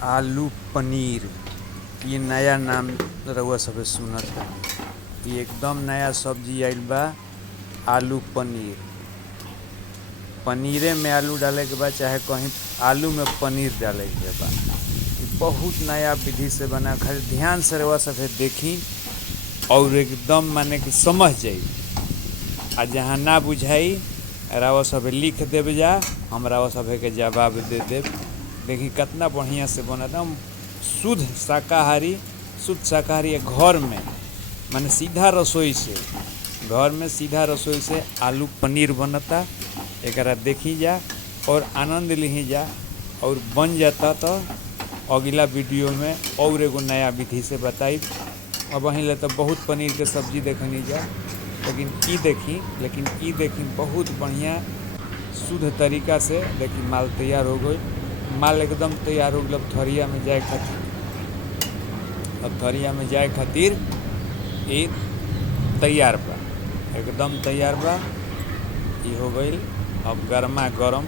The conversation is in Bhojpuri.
आलू पनीर, ये नया नाम रउआ सभे सुनत बानी। ये एकदम नया सब्जी आइल बा। आलू पनीर, पनीरे में आलू डाले के बा, चाहे कहीं आलू में पनीर डाले के बा। बहुत नया विधि से बना, खाली ध्यान से रउआ सभे देखी और एकदम माने कि समझ जाई। आ जहाँ ना बुझाई रउआ सभे लिख देव जा, हम रउआ सभे के जवाब दे देव। देखी कितना बढ़िया से बनता, शुद्ध शाकाहारी घर में माने सीधा रसोई से, घर में सीधा रसोई से आलू पनीर बनता। एकरा देखी जा और आनंद ली जा, और बन जाता तो अगला वीडियो में और एगो नया विधि से बताई। अब वहीं तो बहुत पनीर के सब्जी देखनी जा, लेकिन ई देखी बहुत बढ़िया शुद्ध तरीका से देखी माल तैयार हो गई। माल एकदम तैयार हो गई। अब थरिया में जाए खातिर ये तैयार बा, एकदम तैयार बा। ये हो गई अब गर्मा गरम